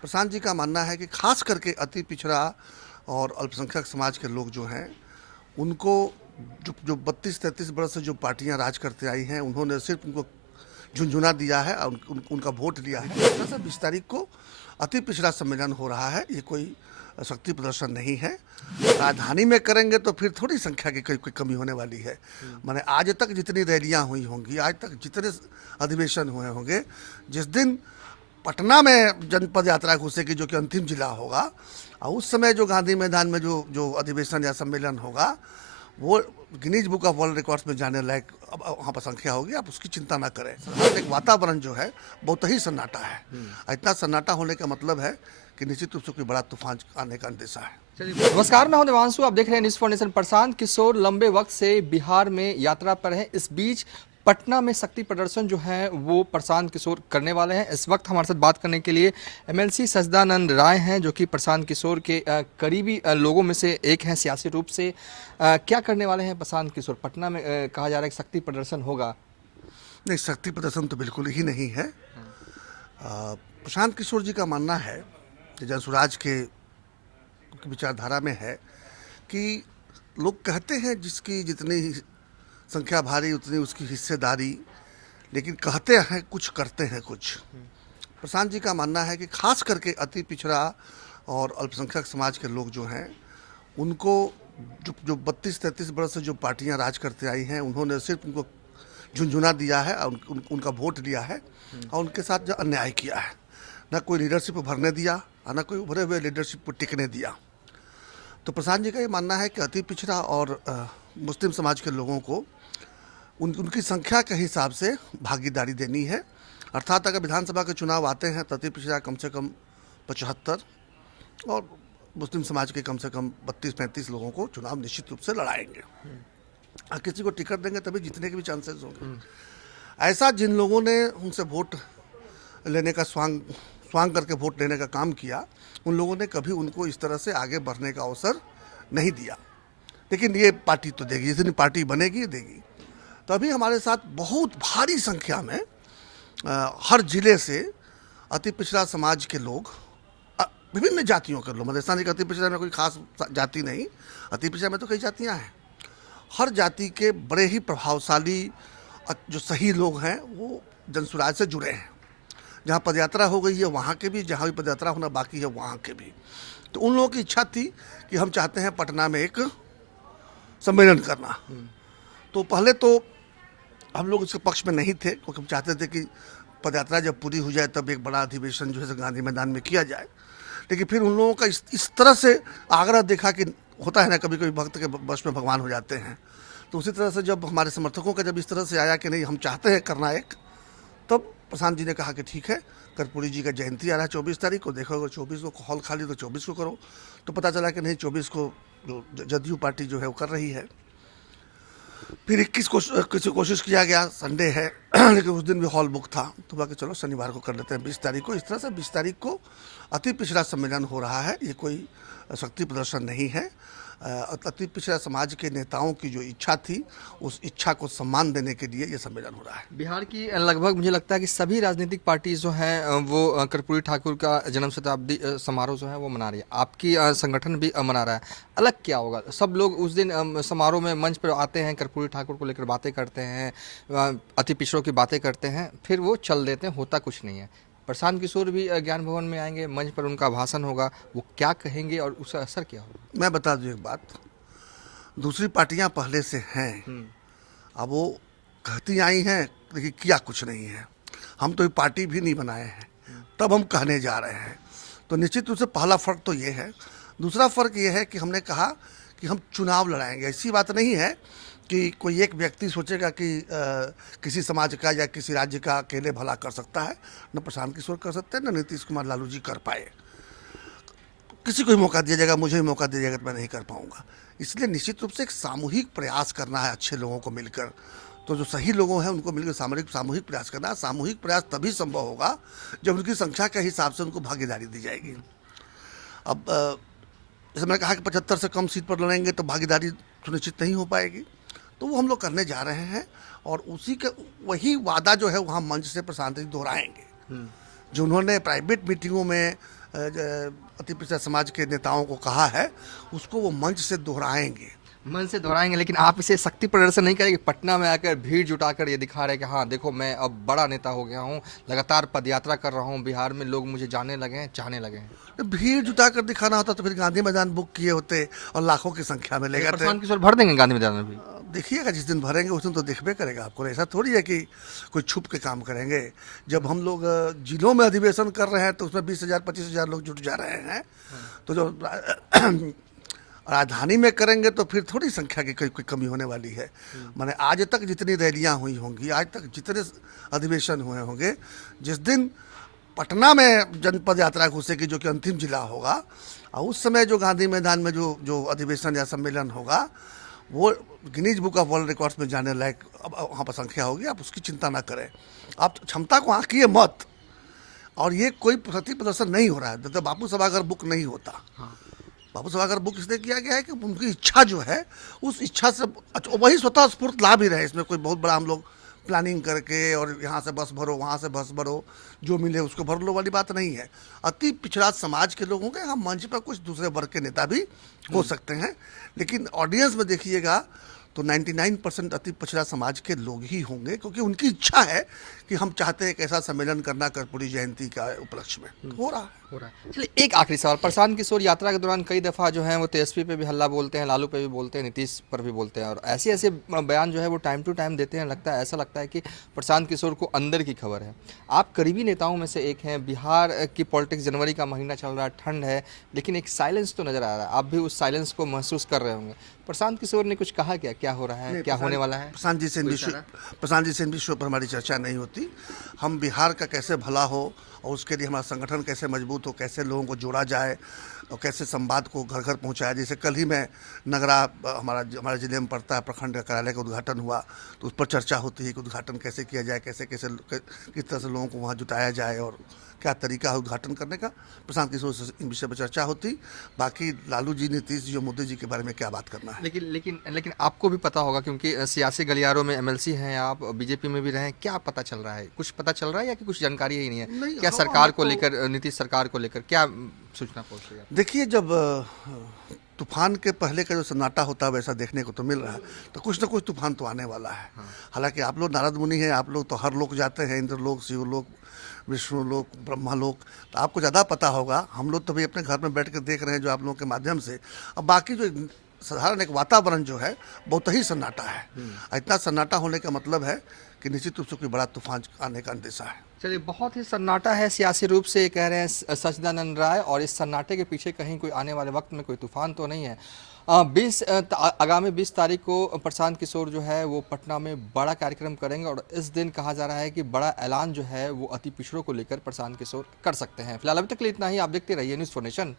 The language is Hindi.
प्रशांत जी का मानना है कि खास करके अति पिछड़ा और अल्पसंख्यक समाज के लोग जो हैं उनको जो 32-33 वर्ष से जो पार्टियां राज करते आई हैं उन्होंने सिर्फ उनको झुंझुना दिया है और उनका वोट लिया है। ऐसा 20 तारीख को अति पिछड़ा सम्मेलन हो रहा है, ये कोई शक्ति प्रदर्शन नहीं है। राजधानी में करेंगे तो फिर थोड़ी संख्या की कोई कमी होने वाली है। माने आज तक जितनी रैलियां हुई होंगी, आज तक जितने अधिवेशन हुए होंगे, जिस दिन पटना में जनपद यात्रा घुसेगी जो कि अंतिम जिला होगा, और उस समय जो गांधी मैदान में जो अधिवेशन या सम्मेलन होगा वो Guinness book of world records में जाने लायक अब वहाँ पर संख्या होगी। आप उसकी चिंता ना करें। एक वातावरण जो है बहुत ही सन्नाटा है। इतना सन्नाटा होने का मतलब है कि निश्चित रूप से कोई बड़ा तूफान आने का अंदेशा है। नमस्कार, मैं हूं देवांशु। आप देख रहे हैं news for nation. Prashant Kishor लंबे वक्त से बिहार में यात्रा पर हैं। इस बीच पटना में शक्ति प्रदर्शन जो है वो प्रशांत किशोर करने वाले हैं। इस वक्त हमारे साथ बात करने के लिए एमएलसी सच्चिदानंद राय हैं, जो कि प्रशांत किशोर के करीबी लोगों में से एक हैं सियासी रूप से। क्या करने वाले हैं प्रशांत किशोर? पटना में कहा जा रहा है कि शक्ति प्रदर्शन होगा। नहीं, शक्ति प्रदर्शन तो बिल्कुल ही नहीं है। प्रशांत किशोर जी का मानना है कि जनसुराज के विचारधारा में है कि लोग कहते हैं जिसकी जितनी संख्या भारी उतनी उसकी हिस्सेदारी, लेकिन कहते हैं कुछ, करते हैं कुछ। प्रशांत जी का मानना है कि खास करके अति पिछड़ा और अल्पसंख्यक समाज के लोग जो हैं उनको जो 32-33 वर्ष से जो पार्टियां राज करते आई हैं उन्होंने सिर्फ उनको झुंझुना दिया है और उनका वोट लिया है और उनके साथ जो अन्याय किया है, ना कोई लीडरशिप भरने दिया और ना कोई उभरे हुए लीडरशिप को टिकने दिया। तो प्रशांत जी का ये मानना है कि अति पिछड़ा और मुस्लिम समाज के लोगों को उनकी संख्या के हिसाब से भागीदारी देनी है। अर्थात अगर विधानसभा के चुनाव आते हैं तो अति पिछड़ा कम से कम 75 और मुस्लिम समाज के कम से कम 32-35 लोगों को चुनाव निश्चित रूप से लड़ाएंगे। किसी को टिकट देंगे तभी जीतने के भी चांसेस होंगे। ऐसा जिन लोगों ने उनसे वोट लेने का स्वांग करके वोट लेने का काम किया, उन लोगों ने कभी उनको इस तरह से आगे बढ़ने का अवसर नहीं दिया। लेकिन ये पार्टी तो देगी, जितनी पार्टी बनेगी देगी। तो अभी हमारे साथ बहुत भारी संख्या में हर जिले से अति पिछड़ा समाज के लोग, विभिन्न जातियों के लोग, मतलब ऐसा नहीं कि अति पिछड़ा में कोई खास जाति नहीं, अति पिछड़ा में तो कई जातियां हैं। हर जाति के बड़े ही प्रभावशाली जो सही लोग हैं वो जनसुराज से जुड़े हैं। जहाँ पदयात्रा हो गई है वहाँ के भी, जहाँ भी पदयात्रा होना बाकी है वहाँ के भी। तो उन लोगों की इच्छा थी कि हम चाहते हैं पटना में एक सम्मेलन करना। तो पहले तो हम लोग इसके पक्ष में नहीं थे, क्योंकि हम चाहते थे कि पदयात्रा जब पूरी हो जाए तब एक बड़ा अधिवेशन जो है गांधी मैदान में किया जाए। लेकिन फिर उन लोगों का इस तरह से आग्रह देखा कि होता है ना, कभी कभी भक्त के वश में भगवान हो जाते हैं। तो उसी तरह से जब हमारे समर्थकों का जब इस तरह से आया कि नहीं हम चाहते हैं करना एक, तब प्रशांत जी ने कहा कि ठीक है, कर्पूरी जी का जयंती आ रहा है 24 तारीख को, देखो अगर 24 को हॉल खाली तो 24 को करो। तो पता चला कि नहीं, 24 को जो जदयू पार्टी जो है वो कर रही है। फिर 21 को किसी कोशिश किया गया, संडे है लेकिन उस दिन भी हॉल बुक था, तो बाकी चलो शनिवार को कर लेते हैं 20 तारीख को। इस तरह से 20 तारीख को अति पिछड़ा सम्मेलन हो रहा है, ये कोई शक्ति प्रदर्शन नहीं है। अति पिछड़ा समाज के नेताओं की जो इच्छा थी उस इच्छा को सम्मान देने के लिए ये सम्मेलन हो रहा है। बिहार की लगभग मुझे लगता है कि सभी राजनीतिक पार्टी जो हैं वो कर्पूरी ठाकुर का जन्म शताब्दी समारोह जो है वो मना रही है। आपकी संगठन भी मना रहा है। अलग क्या होगा? सब लोग उस दिन समारोह में मंच पर आते हैं, कर्पूरी ठाकुर को लेकर बातें करते हैं, अति पिछड़ों की बातें करते हैं, फिर वो चल देते हैं, होता कुछ नहीं है। प्रशांत किशोर भी ज्ञान भवन में आएंगे, मंच पर उनका भाषण होगा, वो क्या कहेंगे और उसका असर क्या होगा? मैं बता दूं एक बात, दूसरी पार्टियां पहले से हैं, अब वो कहती आई हैं लेकिन किया कुछ नहीं है। हम तो ये पार्टी भी नहीं बनाए हैं, तब हम कहने जा रहे हैं। तो निश्चित रूप से पहला फ़र्क तो ये है। दूसरा फ़र्क ये है कि हमने कहा कि हम चुनाव लड़ाएंगे। ऐसी बात नहीं है कि कोई एक व्यक्ति सोचेगा कि किसी समाज का या किसी राज्य का अकेले भला कर सकता है। न प्रशांत किशोर कर सकते हैं, न नीतीश कुमार लालू जी कर पाए। किसी को भी मौका दिया जाएगा, मुझे भी मौका दिया जाएगा तो मैं नहीं कर पाऊंगा। इसलिए निश्चित रूप से एक सामूहिक प्रयास करना है अच्छे लोगों को मिलकर। तो जो सही लोगों हैं उनको मिलकर सामूहिक प्रयास करना है। सामूहिक प्रयास तभी संभव होगा जब उनकी संख्या के हिसाब से उनको भागीदारी दी जाएगी। अब जैसे मैंने कहा कि 75 से कम सीट पर लड़ेंगे तो भागीदारी सुनिश्चित नहीं हो पाएगी। तो वो हम लोग करने जा रहे हैं और उसी का वही वादा जो है वहाँ मंच से प्रशांत जी दोहराएंगे जो उन्होंने प्राइवेट मीटिंगों में अति पिछड़ा समाज के नेताओं को कहा है, उसको वो मंच से दोहराएंगे। मन से दोहराएंगे, लेकिन आप इसे शक्ति प्रदर्शन नहीं करेंगे? पटना में आकर भीड़ जुटाकर ये दिखा रहे हैं कि हाँ देखो मैं अब बड़ा नेता हो गया हूँ, लगातार पदयात्रा कर रहा हूँ, बिहार में लोग मुझे जाने लगे हैं, चाहने लगे हैं। तो भीड़ जुटा कर दिखाना होता तो फिर गांधी मैदान बुक किए होते और लाखों की संख्या में ले गए थे। प्रशांत किशोर भर देंगे गांधी मैदान में भी? देखिएगा, जिस दिन भरेंगे उस दिन तो देखबे करेगा आपको। ऐसा थोड़ी है कि कोई छुप के काम करेंगे। जब हम लोग जिलों में अधिवेशन कर रहे हैं तो उसमें 20,000 25,000 लोग जुट जा रहे हैं। तो जो राजधानी में करेंगे तो फिर थोड़ी संख्या की कोई कमी होने वाली है। माने आज तक जितनी रैलियां हुई होंगी, आज तक जितने अधिवेशन हुए होंगे, जिस दिन पटना में जनपद यात्रा घुसेगी जो कि अंतिम जिला होगा, और उस समय जो गांधी मैदान में जो जो अधिवेशन या सम्मेलन होगा वो Guinness book of world records में जाने लायक अब वहाँ पर संख्या होगी। आप उसकी चिंता ना करें, आप क्षमता को आंकिए मत। और ये कोई शक्ति प्रदर्शन नहीं हो रहा है। तो बापू सभागार बुक नहीं होता। बापू सभागार बुक इसलिए किया गया है कि उनकी इच्छा जो है, उस इच्छा से वही स्वतः स्फूर्त ला भी रहे। इसमें कोई बहुत बड़ा हम लोग प्लानिंग करके और यहाँ से बस भरो, वहाँ से बस भरो, जो मिले उसको भर लो वाली बात नहीं है। अति पिछड़ा समाज के लोग होंगे, हम मंच पर कुछ दूसरे वर्ग के नेता भी हो सकते हैं, लेकिन ऑडियंस में देखिएगा तो 99% अति पिछड़ा समाज के लोग ही होंगे, क्योंकि उनकी इच्छा है कि हम चाहते हैं एक ऐसा सम्मेलन करना कर्पूरी जयंती का उपलक्ष्य में। हो रहा है। चलिए एक आखिरी सवाल, प्रशांत किशोर यात्रा के दौरान कई दफ़ा जो है वो तेजस्वी पे भी हल्ला बोलते हैं, लालू पे भी बोलते हैं, नीतीश पर भी बोलते हैं, और ऐसे ऐसे बयान जो है वो टाइम टू टाइम देते हैं। लगता है, ऐसा लगता है कि प्रशांत किशोर को अंदर की खबर है। आप करीबी नेताओं में से एक हैं, बिहार की पॉलिटिक्स, जनवरी का महीना चल रहा है, ठंड है, लेकिन एक साइलेंस तो नज़र आ रहा है। आप भी उस साइलेंस को महसूस कर रहे होंगे। प्रशांत किशोर ने कुछ कहा क्या हो रहा है, क्या होने वाला है? प्रशांत जी से इन विषयों पर हमारी चर्चा नहीं होती। हम बिहार का कैसे भला हो और उसके लिए हमारा संगठन कैसे मजबूत हो, कैसे लोगों को जोड़ा जाए और कैसे संवाद को घर घर पहुंचाया। जैसे कल ही मैं नगरा, हमारे जिले में पड़ता है, प्रखंड कार्यालय का उद्घाटन हुआ, तो उस पर चर्चा होती है कि उद्घाटन कैसे किया जाए, कैसे कैसे किस तरह से लोगों को वहाँ जुटाया जाए और क्या तरीका है उद्घाटन करने का। प्रशांत किशोर से इन विषय पर चर्चा होती। बाकी लालू जी, नीतीश जी और मोदी जी के बारे में क्या बात करना है। लेकिन आपको भी पता होगा, क्योंकि सियासी गलियारों में एमएलसी हैं आप, बीजेपी में भी रहे, क्या पता चल रहा है? कुछ पता चल रहा है या कि कुछ जानकारी ही नहीं है? नहीं, क्या सरकार को लेकर, नीतीश सरकार को लेकर क्या सूचना पहुंच रही है? देखिए, जब तूफान के पहले का जो सन्नाटा होता है वैसा देखने को तो मिल रहा है, तो कुछ ना कुछ तूफान तो आने वाला है। हालांकि आप लोग नारद मुनि हैं, आप लोग तो हर लोग जाते हैं, इंद्रलोक, शिवलोक, विष्णुलोक, ब्रह्मालोक, तो आपको ज़्यादा पता होगा। हम लोग तो भी अपने घर में बैठ कर देख रहे हैं जो आप लोगों के माध्यम से। अब बाकी जो साधारण एक वातावरण जो है बहुत ही सन्नाटा है। इतना सन्नाटा होने का मतलब है कि निश्चित रूप से कोई बड़ा तूफान आने का अंदेशा है। चलिए, बहुत ही सन्नाटा है सियासी रूप से, कह रहे हैं सच्चिदानंद राय, और इस सन्नाटे के पीछे कहीं कोई आने वाले वक्त में कोई तूफान तो नहीं है। आगामी 20 तारीख को प्रशांत किशोर जो है वो पटना में बड़ा कार्यक्रम करेंगे, और इस दिन कहा जा रहा है कि बड़ा ऐलान जो है वो अति पिछड़ों को लेकर प्रशांत किशोर कर सकते हैं। फिलहाल अभी तक के लिए इतना ही। आप देखते रहिए न्यूज़ फॉर नेशन।